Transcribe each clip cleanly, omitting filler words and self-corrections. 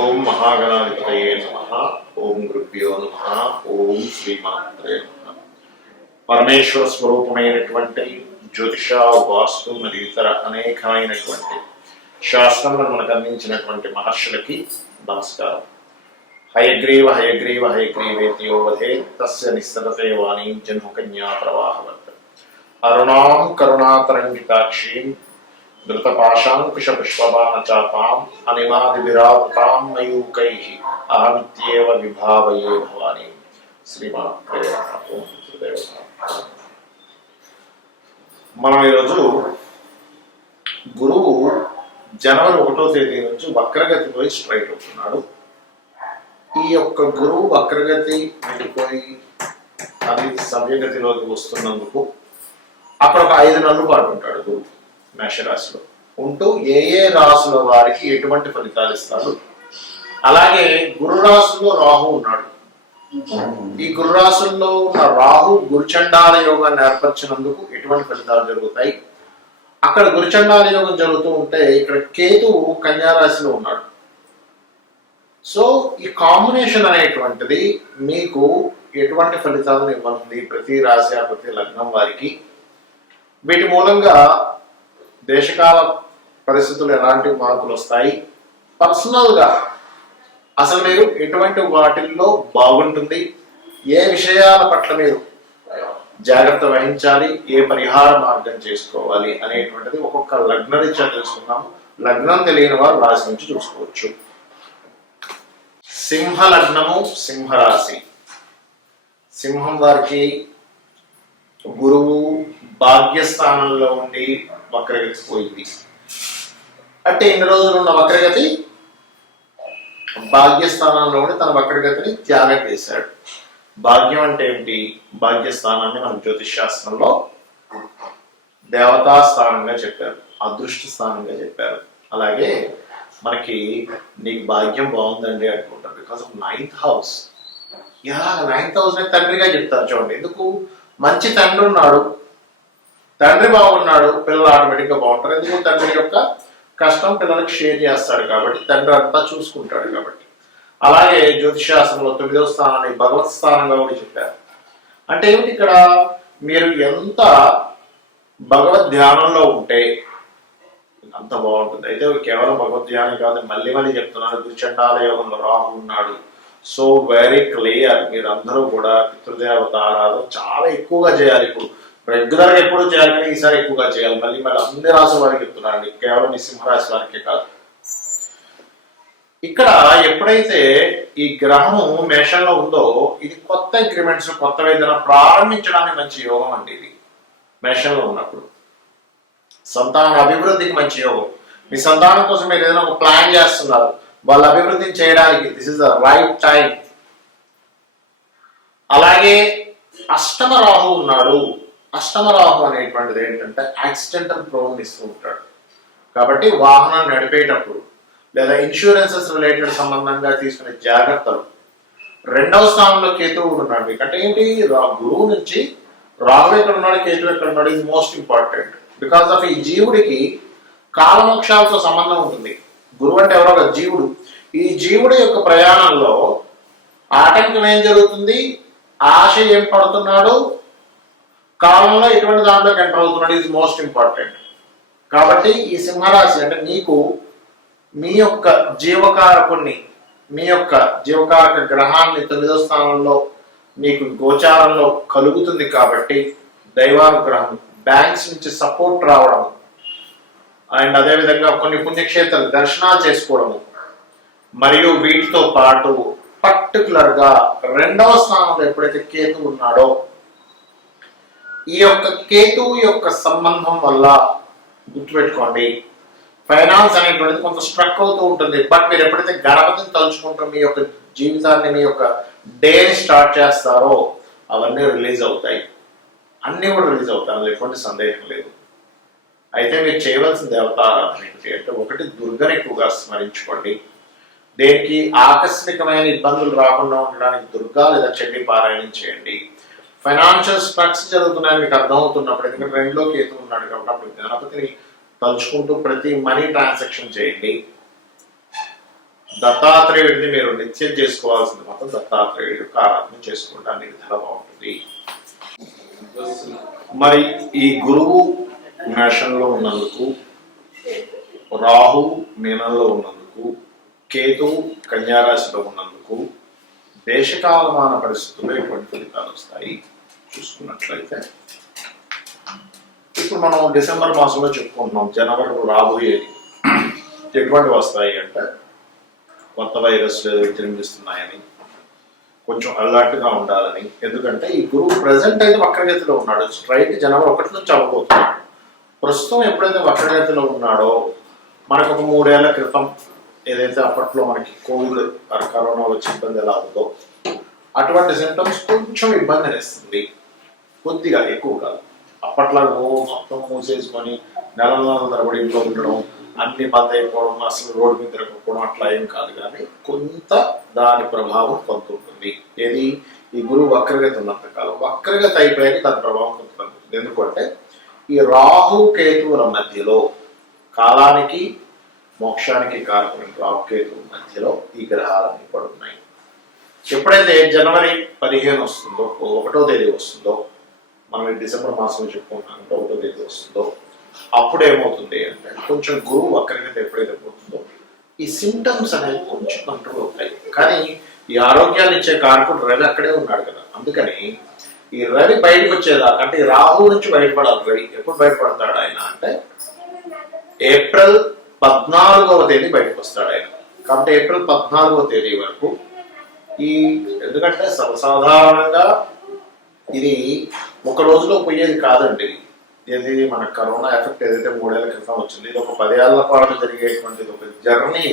ఓం మహాగణాధిపతయే నమః. ఓం గురుభ్యో నమః. ఓం శ్రీమాత్రే నమః. పరమేశ్వర స్వరూపమైనటువంటి జ్యోతిష, వాస్తు మరియు ఇతర అనేకమైనటువంటి శాస్త్రములను మనకు అందించినటువంటి మహర్షులకి నమస్కారం. హయగ్రీవ హయగ్రీవ హయగ్రీవేతియో వధే తస్య నిస్సరతే వాణీం జన్మకన్యా ప్రవాహవత్ అరుణాం కరుణాతరంగితాక్షీం ధృతపాశాంకుశ పుష్పబాణచాపాం అనిమాదివిరావృతాం మయూకైః అహమిత్యేవ విభావయే భవాని. శ్రీమాత్రే నమః. మనం ఈరోజు గురువు జనవరి 1వ తేదీ నుంచి వక్రగతి పోయి స్ట్రైట్ అవుతున్నాడు. ఈ యొక్క గురువు వక్రగతి వెళ్ళిపోయి అది సవ్యగతిలోకి వస్తున్నందుకు అక్కడ ఒక 5 నెలల పాటు ఉంటాడు గురువు మేషరాశిలో ఉంటూ ఏ ఏ రాశుల వారికి ఎటువంటి ఫలితాలు ఇస్తాడు. అలాగే గురు రాశుల్లో రాహు ఉన్నాడు. ఈ గురు రాశుల్లో ఉన్న రాహు గురుచండాల యోగాన్ని ఏర్పరిచినందుకు ఎటువంటి ఫలితాలు జరుగుతాయి. అక్కడ గురుచండాల యోగం జరుగుతూ ఉంటే ఇక్కడ కేతువు కన్యా రాశిలో ఉన్నాడు. సో ఈ కాంబినేషన్ అనేటువంటిది మీకు ఎటువంటి ఫలితాలను ఇవ్వనుంది ప్రతి రాశి ప్రతి లగ్నం వారికి. వీటి మూలంగా దేశకాల పరిస్థితులు ఎలాంటి మార్పులు వస్తాయి, పర్సనల్గా అసలు మీరు ఎటువంటి వాటిల్లో బాగుంటుంది, ఏ విషయాల పట్ల మీరు జాగ్రత్త వహించాలి, ఏ పరిహార మార్గం చేసుకోవాలి అనేటువంటిది ఒక్కొక్క లగ్న రీత్యా తెలుసుకున్నాము. లగ్నం తెలియని వారు రాశి నుంచి చూసుకోవచ్చు. సింహ లగ్నము, సింహరాశి. సింహం వారికి గురువు భాగ్యస్థానంలో ఉండి వక్రగతి పోయింది. అంటే ఇన్ని రోజులు ఉన్న వక్రగతి భాగ్యస్థానంలో ఉండి తన వక్రగతిని త్యాగం చేశాడు. భాగ్యం అంటే ఏంటి? భాగ్యస్థానాన్ని మన జ్యోతిష్ శాస్త్రంలో దేవతా స్థానంగా చెప్పారు, అదృష్ట స్థానంగా చెప్పారు. అలాగే మనకి నీకు భాగ్యం బాగుందండి అనుకుంటారు because of 9th house. Yeah 9th house ని తండ్రిగా చెప్తారు. చూడండి, ఎందుకు? మంచి తండ్రి ఉన్నాడు, తండ్రి బాగున్నాడు, పిల్లలు ఆటోమేటిక్గా బాగుంటారు. ఎందుకు? తండ్రి యొక్క కష్టం పిల్లలకు షేర్ చేస్తాడు కాబట్టి, తండ్రి అంతా చూసుకుంటాడు కాబట్టి. అలాగే జ్యోతిషాస్త్రంలో 9వ స్థానాన్ని భగవత్ స్థానంగా కూడా చెప్పారు. అంటే ఏమిటి? ఇక్కడ మీరు ఎంత భగవద్ ధ్యానంలో ఉంటే అంత బాగుంటుంది. అయితే కేవలం భగవద్ ధ్యానం కాదు, మళ్ళీ చెప్తున్నాను, గురుచండాల యోగంలో రాహు ఉన్నాడు. సో వెరీ క్లియర్, మీరు అందరూ కూడా పితృదేవత ఆరాధన చాలా ఎక్కువగా చేయాలి. ఇప్పుడు రెగ్యులర్గా ఎప్పుడు చేయాలి, కానీ ఈసారి ఎక్కువగా చేయాలి. మళ్ళీ అన్ని రాశి వారికి చెప్తున్నాను, కేవలం ఈ సింహరాశి వారికే కాదు. ఇక్కడ ఎప్పుడైతే ఈ గ్రహము మేషంలో ఉందో, ఇది కొత్త అగ్రిమెంట్స్, కొత్త ఏదైనా ప్రారంభించడానికి మంచి యోగం అండి. ఇది మేషంలో ఉన్నప్పుడు సంతాన అభివృద్ధికి మంచి యోగం. మీ సంతానం కోసం మీరు ఏదైనా ఒక ప్లాన్ చేస్తున్నారు, వాళ్ళ అభివృద్ధిని చేయడానికి this is the right time. అలాగే అష్టమ రాహు ఉన్నాడు. అష్టమ రాహు అనేటువంటిది ఏంటంటే యాక్సిడెంటల్ ప్రోన్ ఇస్తూ ఉంటాడు. కాబట్టి వాహనం నడిపేటప్పుడు లేదా ఇన్సూరెన్సెస్ రిలేటెడ్ సంబంధంగా తీసుకునే జాగ్రత్తలు. 2వ స్థానంలో కేతువు ఉన్నాడు. అంటే ఏంటి? గురువు నుంచి రాహు ఎక్కడ ఉన్నాడు, కేతువు ఎక్కడ ఉన్నాడు, ఇది మోస్ట్ ఇంపార్టెంట్. బికాస్ ఆఫ్ ఈ జీవుడికి కాలమోక్షాలతో సంబంధం ఉంటుంది. గురువు అంటే ఎవరో ఒక జీవుడు. ఈ జీవుడి యొక్క ప్రయాణంలో ఆటంకం ఏం జరుగుతుంది, ఆశ ఏం పడుతున్నాడు, కాలంలో ఎటువంటి దాంట్లోకి ఎంటర్ అవుతున్నాడు, ఇది మోస్ట్ ఇంపార్టెంట్. కాబట్టి ఈ సింహరాశి అంటే నీకు మీ యొక్క జీవకారకుణ్ణి, మీ యొక్క జీవకారక గ్రహాన్ని 9వ స్థానంలో మీకు గోచారంలో కలుగుతుంది. కాబట్టి దైవానుగ్రహం, బ్యాంక్స్ నుంచి సపోర్ట్ రావడం, అండ్ అదేవిధంగా కొన్ని పుణ్యక్షేత్రాలు దర్శనాలు చేసుకోవడము, మరియు వీటితో పాటు పర్టికులర్ గా 2వ స్థానంలో ఎప్పుడైతే కేతు ఉన్నాడో, ఈ యొక్క కేతువు యొక్క సంబంధం వల్ల గుర్తుపెట్టుకోండి, ఫైనాన్స్ అనేటువంటిది కొంత స్ట్రక్ అవుతూ ఉంటుంది. బట్ మీరు ఎప్పుడైతే గణపతిని తలుచుకుంటూ మీ యొక్క జీవితాన్ని, మీ యొక్క డేని స్టార్ట్ చేస్తారో అవన్నీ రిలీజ్ అవుతాయి. అన్నీ కూడా రిలీజ్ అవుతాయి, అందులో ఎటువంటి సందేహం లేదు. అయితే మీరు చేయవలసిన దేవతారాధన ఏంటి అంటే, ఒకటి దుర్గని ఎక్కువగా స్మరించుకోండి. దేనికి? ఆకస్మికమైన ఇబ్బందులు రాకుండా ఉండడానికి దుర్గా లేదా చండీ పారాయణం చేయండి. ఫైనాన్షియల్ స్ట్రక్స్ జరుగుతున్నాయని మీకు అర్థమవుతున్నప్పుడు, ఎందుకంటే 2లో కేతు ఉన్నాడు కాబట్టి అప్పుడు గణపతిని తలుచుకుంటూ ప్రతి మనీ ట్రాన్సాక్షన్ చేయండి. దత్తాత్రేయుడిని మీరు నిత్యం చేసుకోవాల్సింది మాత్రం దత్తాత్రేయుడి యొక్క ఆరాధన చేసుకోవడానికి చాలా బాగుంటుంది. మరి ఈ గురువు మేషంలో ఉన్నందుకు, రాహు మీనంలో ఉన్నందుకు, కేతువు కన్యారాశిలో ఉన్నందుకు దేశకాలమాన పరిస్థితుల్లో ఎటువంటి ఫలితాలు వస్తాయి చూసుకున్నట్లయితే, ఇప్పుడు మనం డిసెంబర్ మాసంలో చెప్పుకుంటున్నాం. జనవరిలో రాబోయేది ఎటువంటి వస్తాయి అంటే కొత్త వైరస్లు విజృంభిస్తున్నాయని, కొంచెం అలర్ట్గా ఉండాలని. ఎందుకంటే ఈ గురువు ప్రజెంట్ అయితే వక్రగతిలో ఉన్నాడు. స్ట్రైట్ జనవరి 1 నుంచి అవ్వబోతున్నాడు. ప్రస్తుతం ఎప్పుడైతే వక్రగతిలో ఉన్నాడో, మనకు ఒక 3 ఏళ్ల క్రితం ఏదైతే అప్పట్లో మనకి కోవిడ్ కరోనా వచ్చి ఇబ్బంది ఎలా ఉందో అటువంటి సింటమ్స్ కొంచెం ఇబ్బంది అనిస్తుంది. కొద్దిగా, ఎక్కువ కాదు. అప్పట్లాగా మొత్తం మూసేసుకొని నెలల తరబడి ఇంట్లో ఉండడం, అన్ని బంద్ అయిపోవడం, అసలు రోడ్డు మీద తిరగకపోవడం అట్లా ఏం కాదు. కానీ కొంత దాని ప్రభావం కొంత ఉంటుంది. ఏది ఈ గురువు వక్రగతి ఉన్నంత కాలం. వక్రగతి అయిపోయాక దాని ప్రభావం కొంత తగ్గుతుంది. ఎందుకంటే ఈ రాహు కేతువుల మధ్యలో, కాలానికి మోక్షానికి కారకులైన రాహుకేతువుల మధ్యలో ఈ గ్రహాలన్నీ కూడా ఉన్నాయి. ఎప్పుడైతే జనవరి 15 వస్తుందో, 1వ తేదీ వస్తుందో, మనం డిసెంబర్ మాసంలో చెప్పుకుంటున్నాం, 1వ తేదీ వస్తుందో, అప్పుడు ఏమవుతుంది అంటే కొంచెం గురువు వక్రగతి ఎప్పుడైతే పోతుందో ఈ సింటమ్స్ అనేవి కొంచెం కంట్రోల్ అవుతాయి. కానీ ఈ ఆరోగ్యాన్ని ఇచ్చే కారకుడు రవి అక్కడే ఉన్నాడు కదా. అందుకని ఈ రవి బయటకు వచ్చేదాకా, అంటే ఈ రాహు నుంచి బయటపడాలి. రవి ఎప్పుడు బయటపడతాడు ఆయన అంటే ఏప్రిల్ 14వ తేదీ బయటకు వస్తాడు ఆయన. కాబట్టి ఏప్రిల్ 14వ తేదీ వరకు ఎందుకంటే సర్వసాధారణంగా ఇది ఒక రోజులో పోయేది కాదండి. ఇది మన కరోనా ఎఫెక్ట్ ఏదైతే 3 ఏళ్ల క్రితం వచ్చింది, ఇది ఒక 10 ఏళ్ల పాటు జరిగేటువంటిది ఒక జర్నీ.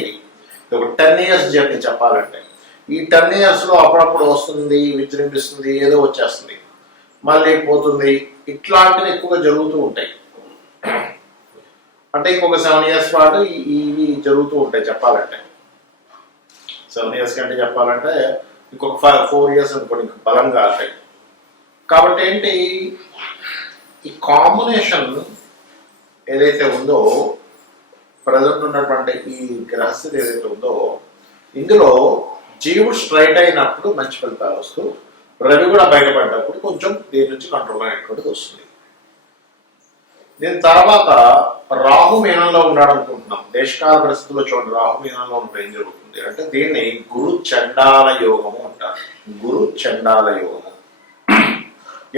ఇది ఒక 10 years జర్నీ చెప్పాలంటే. ఈ 10 years లో అప్పుడప్పుడు వస్తుంది, విజృంభిస్తుంది, ఏదో వచ్చేస్తుంది, మళ్ళీ పోతుంది. ఇట్లాంటివి ఎక్కువగా జరుగుతూ ఉంటాయి. అంటే ఇంకొక 7 years పాటు ఇవి జరుగుతూ ఉంటాయి చెప్పాలంటే. 7 years కంటే చెప్పాలంటే ఇంకొక 4 years అనుకోండి బలంగా ఉంటాయి. కాబట్టి ఏంటి, ఈ కాంబినేషన్ ఏదైతే ఉందో, ప్రజెంట్ ఉన్నటువంటి ఈ గ్రహస్థితి ఏదైతే ఉందో, ఇందులో జీవుడు స్ట్రైట్ అయినప్పుడు మంచి ఫలితాలు వస్తూ, రవి కూడా బయటపడ్డప్పుడు కొంచెం దీని నుంచి కంట్రోల్ అనేటువంటిది వస్తుంది. దీని తర్వాత రాహు మీనంలో ఉన్నాడు అనుకుంటున్నాం. దేశకాల పరిస్థితుల్లో చూడండి, రాహు మీనంలో ఉన్నప్పుడు ఏం జరుగుతుంది అంటే దీన్ని గురు చండాల యోగము అంటారు. గురు చండాల యోగము.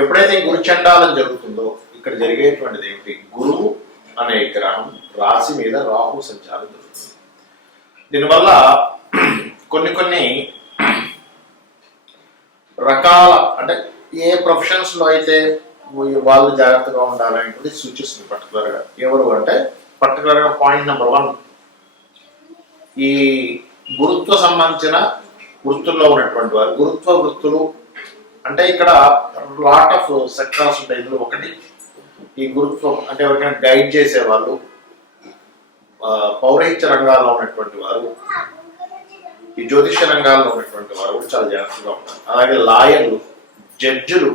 ఎప్పుడైతే గురు చండాలం జరుగుతుందో ఇక్కడ జరిగేటువంటిది ఏమిటి, గురువు అనే గ్రహం రాశి మీద రాహు సంచారం జరుగుతుంది. దీనివల్ల కొన్ని రకాల, అంటే ఏ ప్రొఫెషన్స్ లో అయితే వాళ్ళు జాగ్రత్తగా ఉండాలనేటువంటి సూచిస్తుంది పర్టికులర్ గా. ఎవరు అంటే పర్టికులర్ గా పాయింట్ నెంబర్ 1, ఈ గురుత్వ సంబంధించిన వృత్తుల్లో ఉన్నటువంటి వారు. గురుత్వ వృత్తులు అంటే ఇక్కడ లాట్ ఆఫ్ సెక్టార్స్ ఉంటాయి. ఇందులో ఒకటి ఈ గురుత్వం అంటే ఎవరికైనా గైడ్ చేసేవాళ్ళు, పౌరహిత్య రంగాల్లో ఉన్నటువంటి వారు, ఈ జ్యోతిష రంగాల్లో ఉన్నటువంటి వారు కూడా చాలా జాగ్రత్తగా ఉంటారు. అలాగే లాయర్లు, జడ్జిలు,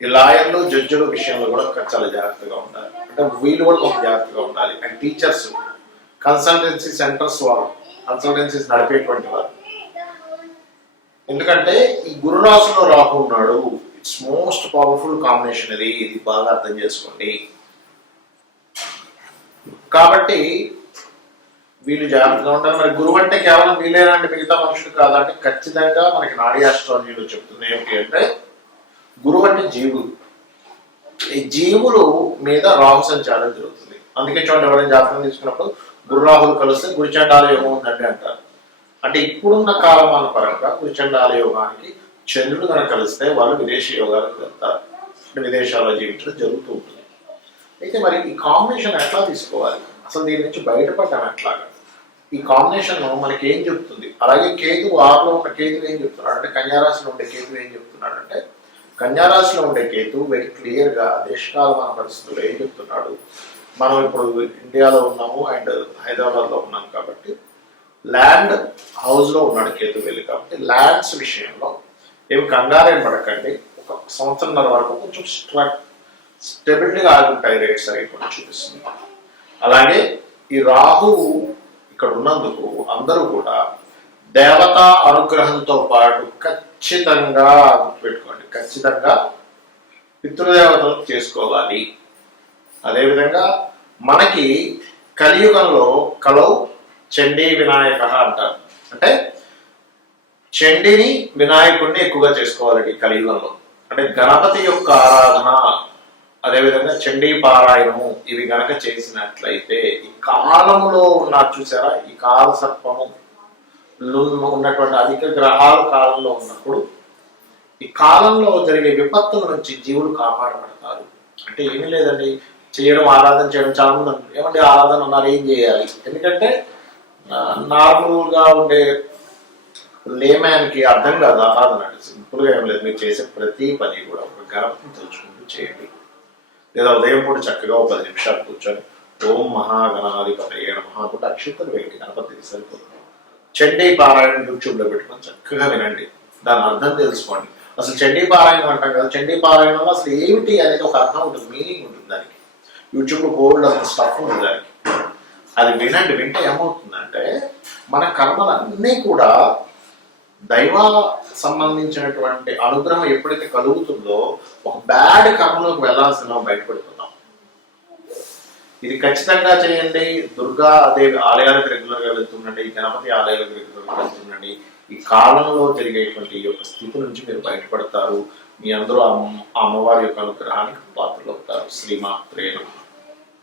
ఈ లాయర్లు జడ్జిల విషయంలో కూడా చాలా జాగ్రత్తగా ఉండాలి. అంటే వీళ్ళు కూడా కొంచెం జాగ్రత్తగా ఉండాలి. అండ్ టీచర్స్, కన్సల్టెన్సీ సెంటర్స్ వారు, కన్సల్టెన్సీస్ నడిపేటువంటి వారు. ఎందుకంటే ఈ గురు రాశిలో రాహు ఉన్నాడు. It's most powerful combination. ఇది బాగా అర్థం చేసుకోండి. కాబట్టి వీళ్ళు జాగ్రత్తగా ఉంటారు. మరి గురువు అంటే కేవలం వీళ్ళేనంటే మిగతా మనుషులు కాదంటే ఖచ్చితంగా మనకి నాడీ ఆస్ట్రాలజీలో చెప్తుంది ఏమిటి అంటే గురువు అంటే జీవులు. ఈ జీవులు మీద రాహు సంచారం జరుగుతుంది. అందుకే చూడండి, ఎవరైనా జాతకం తీసుకున్నప్పుడు గురు రాహులు కలిస్తే గురుచండాల యోగం ఉందండి అంటారు. అంటే ఇప్పుడున్న కాలమాన పరంగా గురుచండాల యోగానికి చంద్రుడు కనుక కలిస్తే వాళ్ళు విదేశీ యోగాలకు వెళ్తారు. అంటే విదేశాల్లో జీవించడం జరుగుతూ ఉంటుంది. అయితే మరి ఈ కాంబినేషన్ ఎట్లా తీసుకోవాలి, అసలు దీని నుంచి బయటపడ్డాం ఎట్లాగా, ఈ కాంబినేషన్ మనకి ఏం చెప్తుంది? అలాగే కేతు 6లో ఉన్న కేతు ఏం చెప్తున్నాడు అంటే, కన్యారాశిలో ఉండే కేతు ఏం చెప్తున్నాడు అంటే, కన్యారాశిలో ఉండే కేతు వెరీ క్లియర్ గా దేశకాలమాన పరిస్థితుల్లో ఏం చెప్తున్నాడు, మనం ఇప్పుడు ఇండియాలో ఉన్నాము అండ్ హైదరాబాద్ లో ఉన్నాం కాబట్టి ల్యాండ్ హౌస్ లో ఉన్నాడు కేతు వెళ్ళి. కాబట్టి ల్యాండ్స్ విషయంలో ఏమి కంగారేం పడకండి. ఒక 1.5 సంవత్సరం వరకు కొంచెం స్టెబిలిటీగా ఆగుంటాయి రేట్స్ అనేవి కూడా చూపిస్తుంది. అలాగే ఈ రాహు ఇక్కడ ఇక్కడ ఉన్నందుకు అందరూ కూడా దేవతా అనుగ్రహంతో పాటు ఖచ్చితంగా గుర్తుపెట్టుకోండి, ఖచ్చితంగా పితృదేవతలు చేసుకోవాలి. అదేవిధంగా మనకి కలియుగంలో కలౌ చండీ వినాయక అంటారు. అంటే చండీని వినాయకుడిని ఎక్కువగా చేసుకోవాలి ఈ కలియుగంలో. అంటే గణపతి యొక్క ఆరాధన, అదేవిధంగా చండీ పారాయణము ఇవి గనక చేసినట్లయితే ఈ కాలములో ఉన్నారు చూసారా, ఈ కాల సర్పము ఉన్నటువంటి అధిక గ్రహాల కాలంలో ఉన్నప్పుడు ఈ కాలంలో జరిగే విపత్తుల నుంచి జీవులు కాపాడబడతారు. అంటే ఏమీ లేదండి, చేయడం ఆరాధన చేయడం. చాలా మంది అంటారు ఏమంటే ఆరాధన ఉన్నారు ఏం చేయాలి, ఎందుకంటే నార్మల్గా ఉండే లేమ్యాన్కి అర్థం కాదు ఆరాధన అంటే. సింపుల్గా ఏం లేదు, మీరు చేసే ప్రతి పని కూడా ఒక గణపతిని తెలుసుకుంటూ చేయండి. లేదా ఉదయం పూట చక్కగా ఒక 10 నిమిషాలు కూర్చొని ఓం మహాగణాధిపతయే నమః అనుకుంటే అక్షింతలు వేయండి, గణపతికి సరిపోతుంది. చండీ పారాయణ యూట్యూబ్లో పెట్టుకొని చక్కగా వినండి, దాని అర్థం తెలుసుకోండి. అసలు చండీ పారాయణం అంటాం కదా, చండీ పారాయణంలో అసలు ఏమిటి అనేది ఒక అర్థం ఉంటుంది, మీనింగ్ ఉంటుంది దానికి. యూట్యూబ్లో బోర్డు అంత స్టఫ్ ఉంటుంది దానికి. అది వినండి, వింటే ఏమవుతుందంటే మన కర్మలన్నీ కూడా దైవ సంబంధించినటువంటి అనుగ్రహం ఎప్పుడైతే కలుగుతుందో ఒక బ్యాడ్ కర్మలోకి వెళ్ళాల్సిన బయటపడిపోతాం. ఇది ఖచ్చితంగా చేయండి. దుర్గా దేవి ఆలయాలకు రెగ్యులర్గా వెళ్తుండండి, గణపతి ఆలయాలకు రెగ్యులర్గా వెళ్తుండండి. ఈ కాలంలో జరిగేటువంటి ఈ యొక్క స్థితి నుంచి మీరు బయటపడతారు. మీ అందరూ అమ్మవారి యొక్క అనుగ్రహానికి పాత్రలు అవుతారు. శ్రీమాత్రే నమః.